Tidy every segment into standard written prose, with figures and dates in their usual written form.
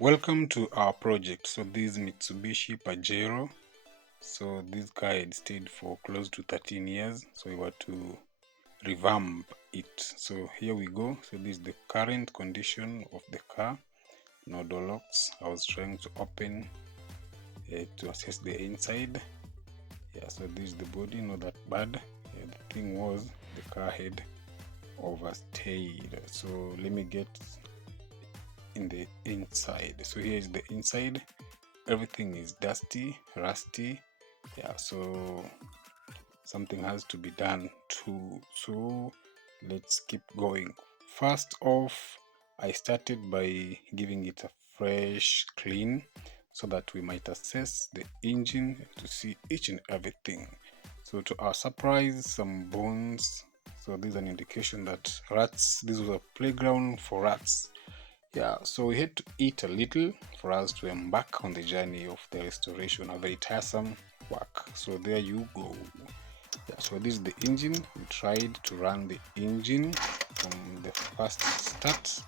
Welcome to our project. So this is Mitsubishi Pajero. So this car had stayed for close to 13 years. So we were to revamp it. So here we go. So this is the current condition of the car. No door locks. I was trying to open to assess the inside. Yeah, so this is the body, not that bad. Yeah, the thing was the car had overstayed. So let me get in the inside. So here is the inside. Everything is dusty, rusty. Yeah, so something has to be done too. So let's keep going. First off, I started by giving it a fresh clean so that we might assess the engine to see each and everything. So to our surprise, some bones. So this is an indication that rats, this was a playground for rats. Yeah, so we had to eat a little for us to embark on the journey of the restoration, a very tiresome work. So there you go. Yeah, so this is the engine. We tried to run the engine from the first start,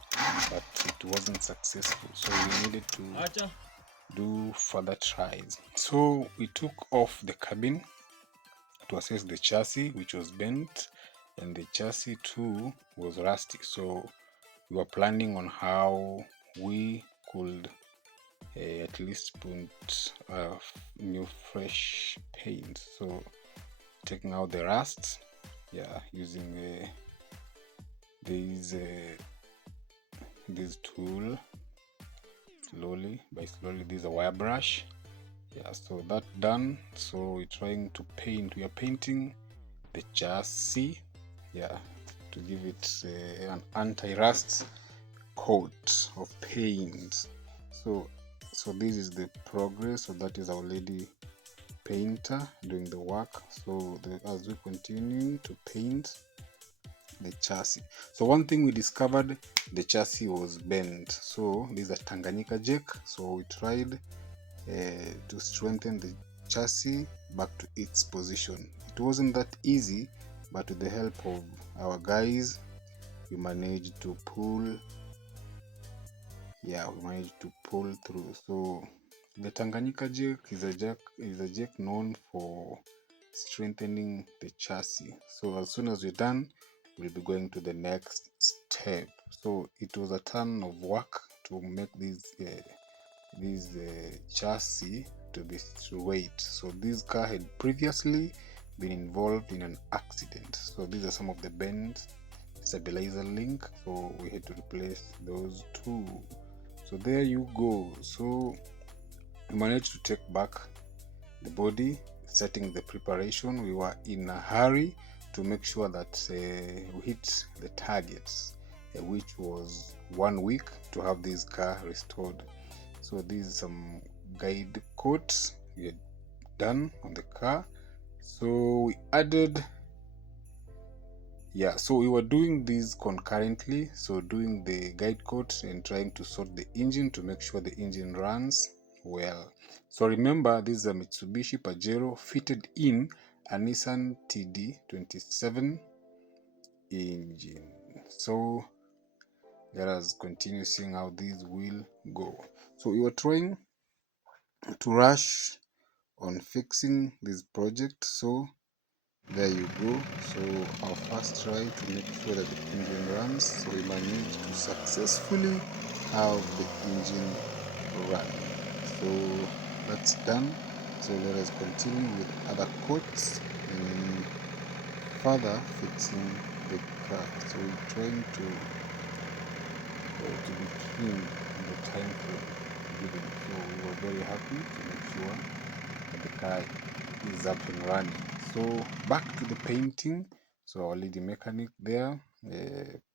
but it wasn't successful. So we needed to do further tries. So we took off the cabin to assess the chassis, which was bent, and the chassis too was rusty. So we were planning on how we could at least put new fresh paint. So taking out the rust, yeah, using this tool slowly this is a wire brush. Yeah, so that done. So we're trying to paint. We are painting the chassis, yeah, to give it an anti-rust coat of paint. So this is the progress. So that is our lady painter doing the work. So as we continue to paint the chassis, so one thing we discovered, the chassis was bent. So this is a Tanganyika jack. So we tried to strengthen the chassis back to its position. It wasn't that easy, but with the help of our guys, we managed to pull through. So the Tanganyika jack is a jack known for strengthening the chassis. So as soon as we're done, we'll be going to the next step. So it was a ton of work to make this chassis to be straight. So this car had previously been involved in an accident. So these are some of the bends, stabilizer link. So we had to replace those too. So there you go. So we managed to take back the body, setting the preparation. We were in a hurry to make sure that we hit the targets, which was 1 week to have this car restored. So these are some guide coats we had done on the car. So we added, yeah, so we were doing this concurrently. So doing the guide coat and trying to sort the engine to make sure the engine runs well. So remember, this is a Mitsubishi Pajero fitted in a Nissan TD27 engine. So let us continue seeing how this will go. So we were trying to rush on fixing this project. So there you go. So our first try to make sure that the engine runs. So we managed to successfully have the engine run. So that's done. So let us continue with other coats and further fixing the car. So we're trying to be keen on the time frame given. So we were very happy to make sure that the car is up and running. So back to the painting. So our lady mechanic there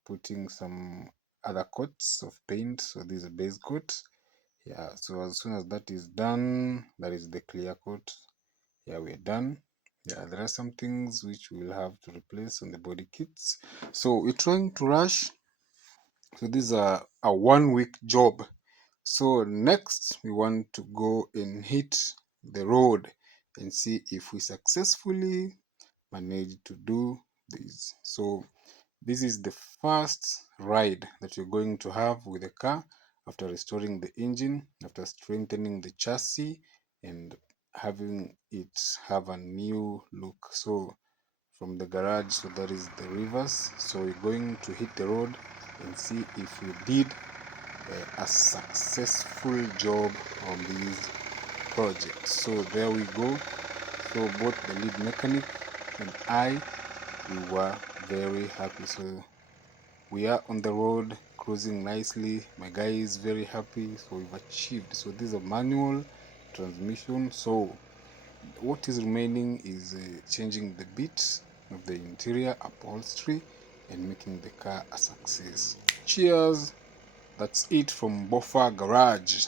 putting some other coats of paint. So this is a base coat. Yeah, so as soon as that is done, that is the clear coat. Yeah, we're done. Yeah, there are some things which we'll have to replace on the body kits. So we're trying to rush. So this is a 1 week job. So next we want to go and hit the road and see if we successfully manage to do this. So this is the first ride that you're going to have with the car after restoring the engine, after strengthening the chassis, and having it have a new look. So from the garage, so that is the reverse. So we're going to hit the road and see if we did a successful job on these projects. So there we go. So both the lead mechanic and I, we were very happy. So we are on the road cruising nicely. My guy is very happy. So we've achieved. So this is a manual transmission. So what is remaining is changing the bits of the interior upholstery and making the car a success. Cheers. That's it from Bofa Garage.